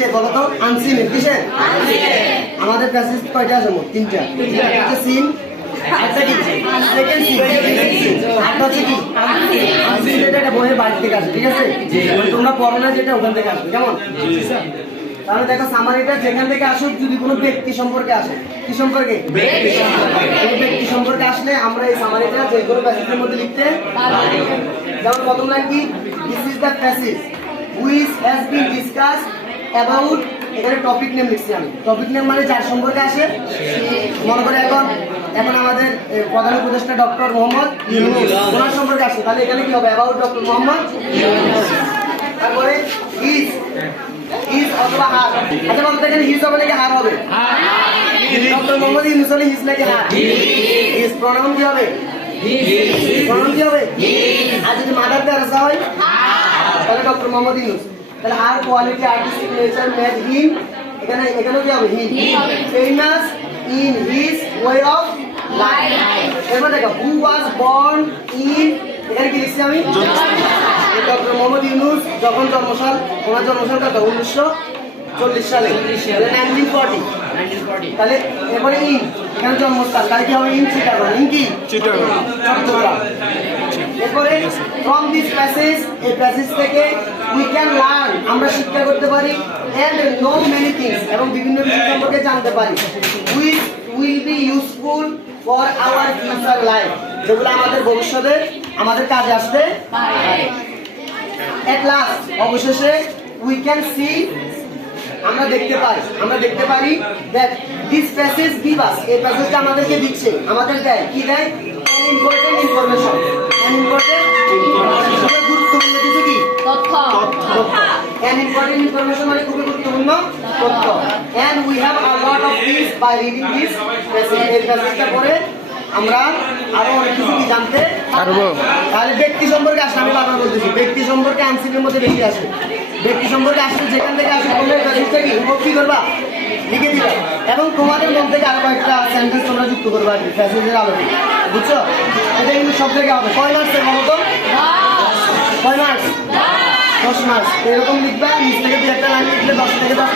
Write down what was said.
কিসের বলো তো? আনসিনের কিসের? আমাদের প্যাসেজ কয়টা আছে মোট? তিনটা। সিন একটা কি? Second scene. একটা হচ্ছে কি? আনসিন। এটা একটা বইয়ের বাড়ি থেকে আসে ঠিক আছে? মানে তোমরা পড়ো না যেটা ওখান থেকে আসবে কেমন? তাহলে দেখো সামারিটা যেখান থেকে আসুক যদি কোনো ব্যক্তি সম্পর্কে আসে। কি সম্পর্কে? ব্যক্তি সম্পর্কে। আসলে আমরা এই সামারিটা যে কোনো প্যাসেজের মধ্যে লিখতে যেমন প্রথম লাইন কি? This is the passage which has been discuss about এখানে টপিক নেম লিখছি আমি। টপিক নেম মানে যার সম্পর্কে আসে? মনে করে এখন এখন আমাদের প্রধান উপদেষ্টা ডক্টর মোহাম্মদ ওনার সম্পর্কে আসে। তাহলে এখানে কি হবে? অ্যাবাউট ডক্টর মোহাম্মদ তারপরে ইজ ইজ অথবা হার। আচ্ছা বলতে এখানে হিজ হবে নাকি হার হবে? ডক্টর মোহাম্মদ ইউনুস হলে হিজ নাকি হার? হিজ প্রণাম কি হবে? প্রণাম কি হবে? আর যদি মাদার তেরেসা হয়? তাহলে ডক্টর মোহাম্মদ ইউনুস। তাহলে আর quality artistic nature made him এখানে এখানেও কি হবে? Him famous in his way of life এবার দেখো হু ওয়াজ বর্ন ইন এখানে কি লিখছি আমি? ডক্টর মোহাম্মদ ইউনুস যখন জন্মসাল ওনার জন্মসাল কত? উনিশশো চল্লিশ সালে। তাহলে এবারে ইন এখানে জন্মস্থান তাহলে কি হবে ইন চিটাগং ইন কি? চট্টগ্রাম। এরপরে ফ্রম দিস প্যাসেজ এই প্যাসেজ থেকে উই ক্যান লার্ন আমরা শিক্ষা করতে পারি এন্ড নো মেনি থিংস এবং বিভিন্ন বিষয় সম্পর্কে জানতে পারি। Which will be useful for our future life যেগুলো আমাদের ভবিষ্যতে আমাদের কাজে আসতে পারে এট লাস্ট অবশেষে উই ক্যান সি আমরা দেখতে পাই আমরা দেখতে পারি that this passage give us এই প্যাসেজটা আমাদেরকে দিচ্ছে আমাদের দেয় কি দেয়? Important ইনফরমেশন information গুরুত্বপূর্ণ কিছু কি? তথ্য। an important information মানে খুবই গুরুত্বপূর্ণ তথ্য। And we have a lot of this by reading this passage এই প্যাসেজটা পড়ে আমরা আরও অনেক কিছু কি জানতে পারব। তাহলে ব্যক্তি সম্পর্কে আসলে আমি বারবার বলতেছি। ব্যক্তি সম্পর্কে আনসিনের মধ্যে বেশি আসে। ব্যক্তি সম্পর্কে আসলে যেখান থেকে আসে তোমরা এই প্যাসেজটা কি করবা? লিখে দিবা। এবং তোমাদের মন থেকে আরও কয়েকটা সেন্টেন্স তোমরা যুক্ত করবা আর কি প্যাসেজের আলোকে। বুঝছ? এটা কিন্তু সব থেকে হবে। কয় মার্কসের বলো তো? কয় মার্কস দশ। মার্কস এরকম লিখবা নিচ থেকে দু একটা লাইন লিখলে দশ থেকে দশ